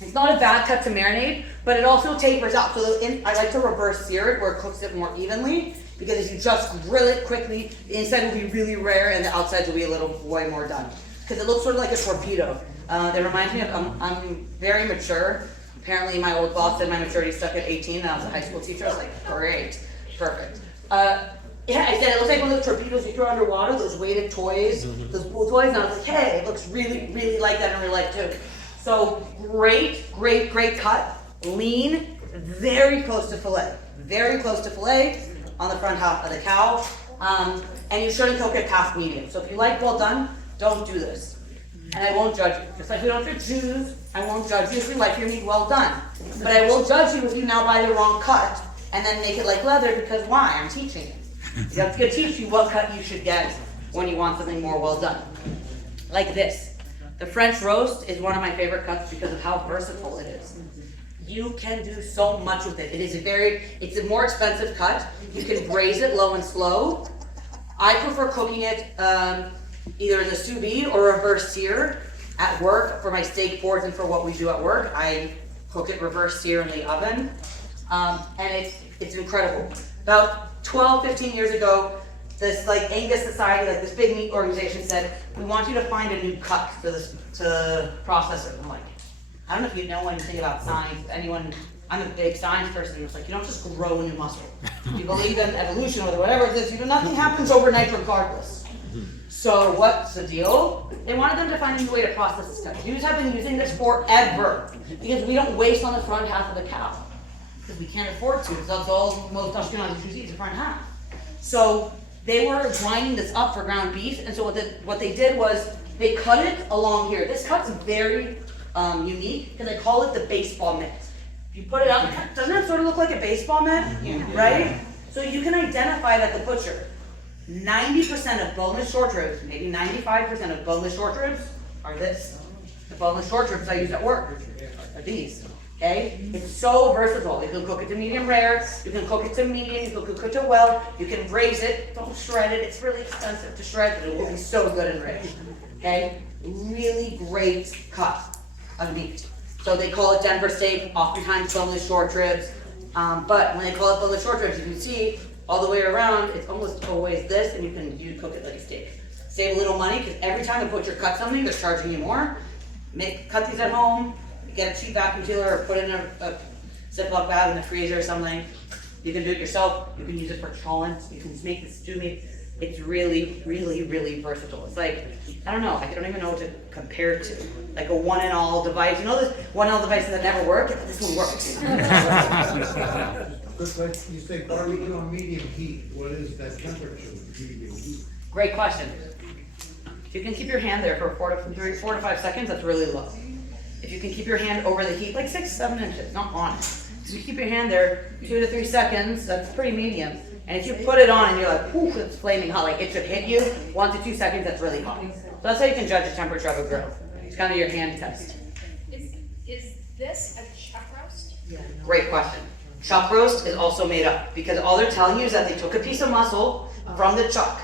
It's not a bad cut to marinate, but it also tapers out. So I like to reverse sear it where it cooks it more evenly, because if you just grill it quickly, the inside will be really rare and the outside will be a little way more done. Because it looks sort of like a torpedo. It reminds me of, I'm very mature. Apparently my old boss said my maturity stuck at 18 and I was a high school teacher. I was like, great, perfect. Yeah, I said it looks like one of those torpedoes you throw underwater, those weighted toys, those pool toys, and I was like, hey, it looks really, really like that in real life too. So great cut, lean, very close to fillet on the front half of the cow, and you shouldn't cook it past medium. So if you like well done, don't do this. And I won't judge you. Just like we don't do Jews, I won't judge you if you like your meat well done. But I will judge you if you now buy the wrong cut and then make it like leather, because why? I'm teaching you. That's going to teach you what cut you should get when you want something more well done. Like this. The French roast is one of my favorite cuts because of how versatile it is. You can do so much with it. It's a more expensive cut. You can braise it low and slow. I prefer cooking it either in the sous vide or reverse sear at work for my steak boards and for what we do at work. I cook it reverse sear in the oven, and it's incredible. About 12, 15 years ago, this like Angus Society, like this big meat organization said, we want you to find a new cut for this to process it. I'm like, I don't know if you know anything about science. I'm a big science person. It's like, you don't just grow a new muscle. If you believe in evolution or whatever it is, nothing happens overnight regardless. So what's the deal? They wanted them to find a new way to process this stuff. Jews have been using this forever because we don't waste on the front half of the cow. Because we can't afford to, because that's all most Ashkenazi Jews eat, the front half. So they were grinding this up for ground beef, and so what they did was they cut it along here. This cut's very unique because they call it the baseball mitt. If you put it up, doesn't it sort of look like a baseball mitt? Yeah. Right? So you can identify that the butcher, 90% of boneless short ribs, maybe 95% of boneless short ribs are this. The boneless short ribs I use at work are these. Okay? It's so versatile. You can cook it to medium rare, you can cook it to medium, you can cook it to well, you can braise it, don't shred it, it's really expensive to shred, but it will be so good and rich. Okay? Really great cut of meat. So they call it Denver steak, oftentimes boneless short ribs, but when they call it boneless short ribs, you can see all the way around, it's almost always this, and you cook it like a steak. Save a little money, because every time a butcher cuts something, they're charging you more. Cut these at home, get a cheap vacuum sealer, or put it in a Ziploc bag in the freezer or something. You can do it yourself, you can use it for cholents, you can make this stew meat. It's really, really, really versatile. It's like, I don't know, I don't even know what to compare it to. Like a one-and-all device. You know those one-and-all devices that never work? This one works. But you say barbecue on medium heat, what is that temperature, medium heat? Great question. If you can keep your hand there for 4 to 5 seconds, that's really low. If you can keep your hand over the heat, like 6, 7 inches, not on it. If you keep your hand there 2 to 3 seconds, that's pretty medium. And if you put it on and you're like, whoosh, it's flaming hot, like it should hit you, 1 to 2 seconds, that's really hot. So that's how you can judge the temperature of a grill. It's kind of your hand test. Is this a chuck roast? Great question. Chuck roast is also made up because all they're telling you is that they took a piece of muscle from the chuck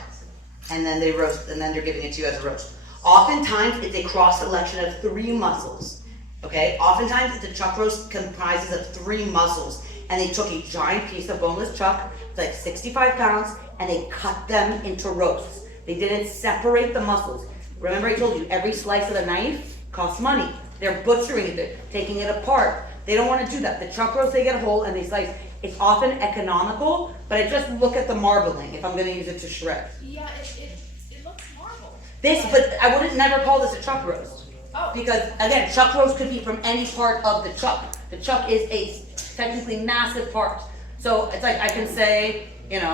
and then they roast, and then they're giving it to you as a roast. Oftentimes, it's a cross selection of 3 muscles. Okay? Oftentimes, the chuck roast comprises of 3 muscles, and they took a giant piece of boneless chuck, like 65 pounds, and they cut them into roasts. They didn't separate the muscles. Remember I told you, every slice of the knife costs money. They're butchering it, they're taking it apart. They don't want to do that. The chuck roast, they get whole and they slice. It's often economical, but I just look at the marbling if I'm going to use it to shred. Yeah, it looks marble. But I wouldn't never call this a chuck roast. Oh. Because again, chuck roast could be from any part of the chuck. The chuck is a technically massive part. So it's like I can say, it's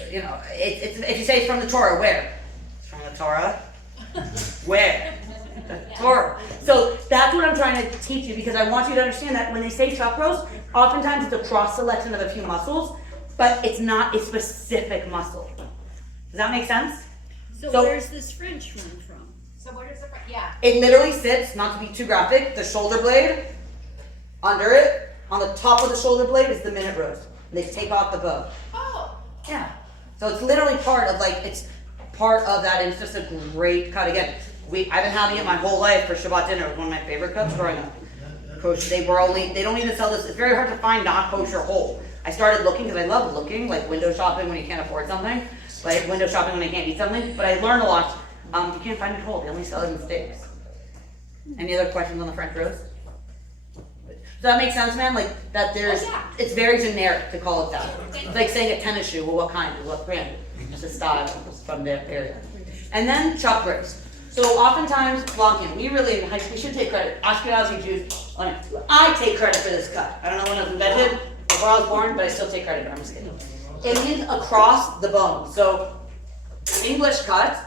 if you say it's from the Torah, where? It's from the Torah. Where? The Torah. So that's what I'm trying to teach you, because I want you to understand that when they say chuck roast, oftentimes it's a cross selection of a few muscles, but it's not a specific muscle. Does that make sense? So where's this French one from? So where does yeah. It literally sits, not to be too graphic, the shoulder blade, under it, on the top of the shoulder blade is the minute roast. And they take off the bone. Oh. Yeah. So it's literally part of it's part of that, and it's just a great cut. Again, I've been having it my whole life for Shabbat dinner. It was one of my favorite cuts growing up. Kosher, they don't even sell this. It's very hard to find not kosher whole. I started looking because I love looking, like window shopping when you can't afford something, like window shopping when I can't eat something, but I learned a lot. You can't find it whole. They only sell it in steaks. Any other questions on the French roast? Does that make sense, man? Like that there's, it's very generic to call it that. It's like saying a tennis shoe. Well, what kind? What brand? Just a style from that area. And then chuck roast. So oftentimes, Blancan, we should take credit. Ashkenazi Jews, I take credit for this cut. I don't know when it was invented, before I was born, but I still take credit for it. I'm just kidding. It means across the bone. So English cut,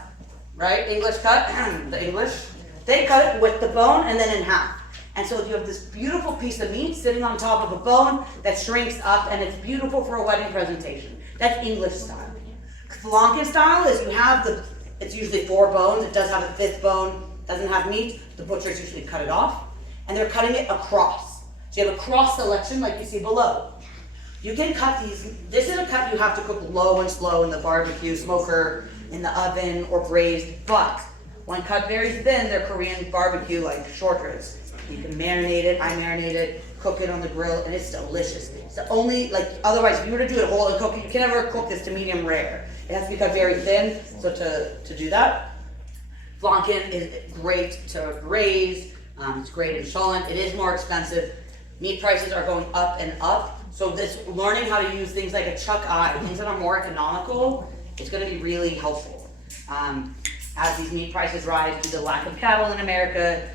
right? English cut, the English, they cut it with the bone and then in half. And so you have this beautiful piece of meat sitting on top of a bone that shrinks up, and it's beautiful for a wedding presentation. That's English style. Blancan style is it's usually 4 bones. It does have a 5th bone, doesn't have meat. The butchers usually cut it off, and they're cutting it across. So you have a cross selection like you see below. You can cut these. This is a cut you have to cook low and slow in the barbecue smoker, in the oven, or braised. But when cut very thin, they're Korean barbecue like short ribs. You can marinate it. I marinate it, cook it on the grill, and it's delicious. It's only otherwise, if you were to do it whole and cook it, you can never cook this to medium rare. It has to be cut very thin. So to do that, Blancan is great to braise. It's great in cholent. It is more expensive. Meat prices are going up and up. So learning how to use things like a chuck eye, things that are more economical, it's going to be really helpful. As these meat prices rise due to the lack of cattle in America,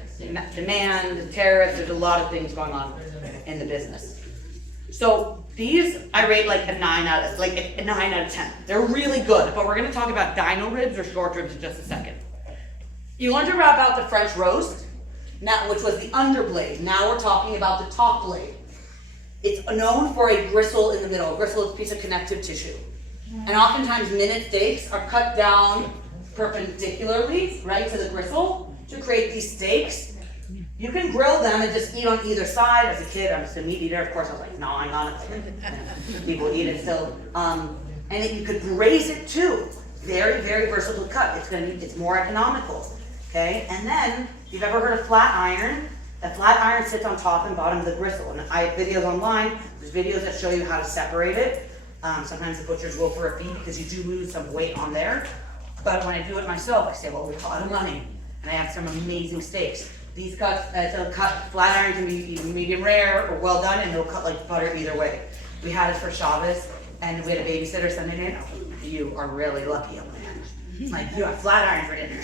demand, tariffs, there's a lot of things going on in the business. So these I rate a 9 out of 10. They're really good, but we're going to talk about dino ribs or short ribs in just a second. You learned to wrap out the French roast, which was the underblade. Now we're talking about the top blade. It's known for a gristle in the middle. A gristle is a piece of connective tissue. And oftentimes minute steaks are cut down perpendicularly, right, to the gristle to create these steaks. You can grill them and just eat on either side. As a kid, I'm just a meat eater. Of course, I was like, no, I'm not. People eat it still. And you could braise it too. Very, very versatile cut. It's more economical. Okay, and then if you've ever heard of flat iron, a flat iron sits on top and bottom of the gristle. And I have videos online. There's videos that show you how to separate it. Sometimes the butchers go for a fee because you do lose some weight on there. But when I do it myself, I save a lot of money, and I have some amazing steaks. These cuts, so cut flat iron can be either medium rare or well done, and they'll cut like butter either way. We had it for Shabbos, and we had a babysitter sending it. You are really lucky, I'm like, you have flat iron for dinner.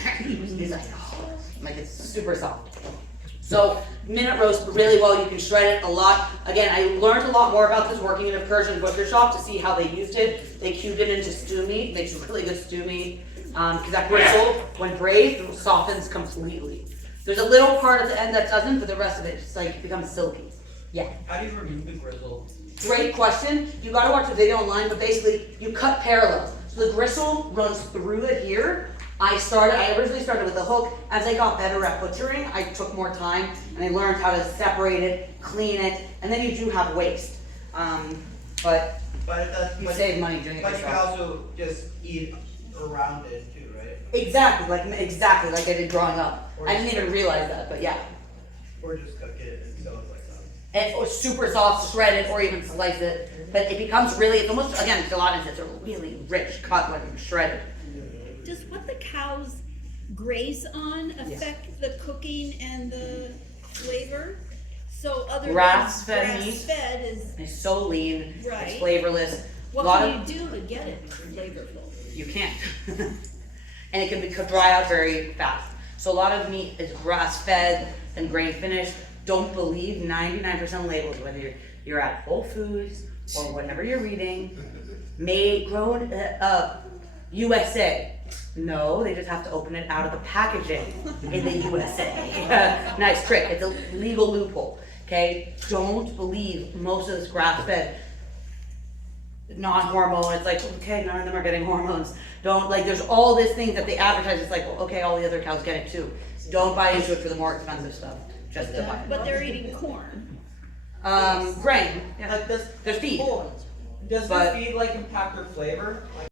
He's like, oh, I'm like, it's super soft. So minute roast really well. You can shred it a lot. Again, I learned a lot more about this working in a Persian butcher shop to see how they used it. They cubed it into stew meat. Makes really good stew meat. Because that gristle, when braised, softens completely. There's a little part at the end that doesn't, but the rest of it just like becomes silky. Yeah. How do you remove the grizzle? Great question. You gotta watch the video online, but basically you cut parallel. So the gristle runs through it here. I originally started with a hook. As I got better at butchering, I took more time and I learned how to separate it, clean it, and then you do have waste. But But it does. you save money doing it But you can yourself. also just eat around it too, right? Exactly like I did growing up. I didn't even realize that, but yeah. Or just cook it until it's like that. And or super soft, shred it, or even slice it. But it becomes really, it's almost, again, gelatinous. It's a really rich cut when shredded. Does what the cows graze on affect the cooking and the flavor? So other than Grass-fed meat. grass-fed is, It's so lean, it's Right. flavorless. what Lot can of- you do to get it flavorful? You can't. And it can dry out very fast. So a lot of meat is grass-fed and grain-finished. Don't believe 99% of labels, whether you're at Whole Foods or whatever you're reading. Grown USA. No, they just have to open it out of the packaging in the USA. Nice trick. It's a legal loophole. Okay? Don't believe most of this grass-fed non-hormone. It's like, okay, none of them are getting hormones. Don't, like, there's all these things that they advertise. It's like, well, okay, all the other cows get it too. Don't buy into it for the more expensive stuff. Just to buy it. But they're eating corn. Grain. Yeah. Like does There's feed. Does But- the feed like impact their flavor? Like